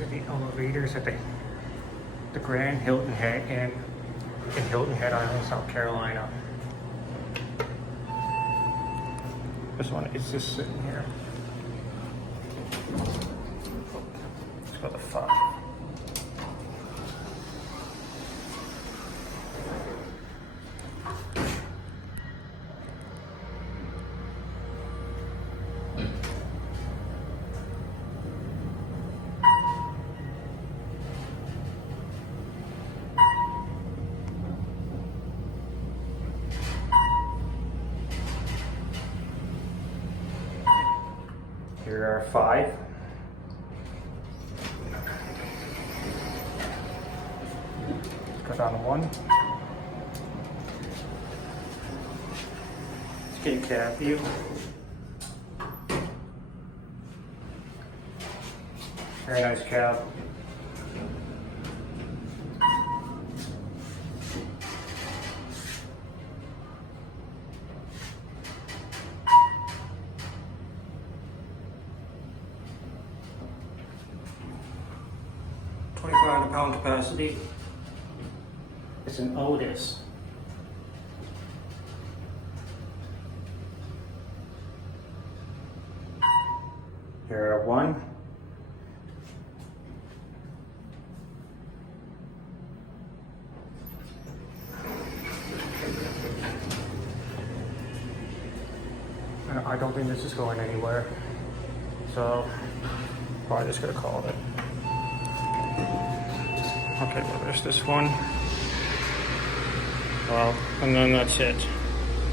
are the elevators at the Grand Hilton Head in Hilton Head Island, South Carolina. This one is just sitting here. Let's go to 5. Here are 5. Let's go down to 1. Let's get a cab view. Very nice cab. £2,500 capacity. It's an Otis. Here are 1. I don't think this is going anywhere, so probably just gonna call it. Okay, well, there's this one. Well, and then that's it.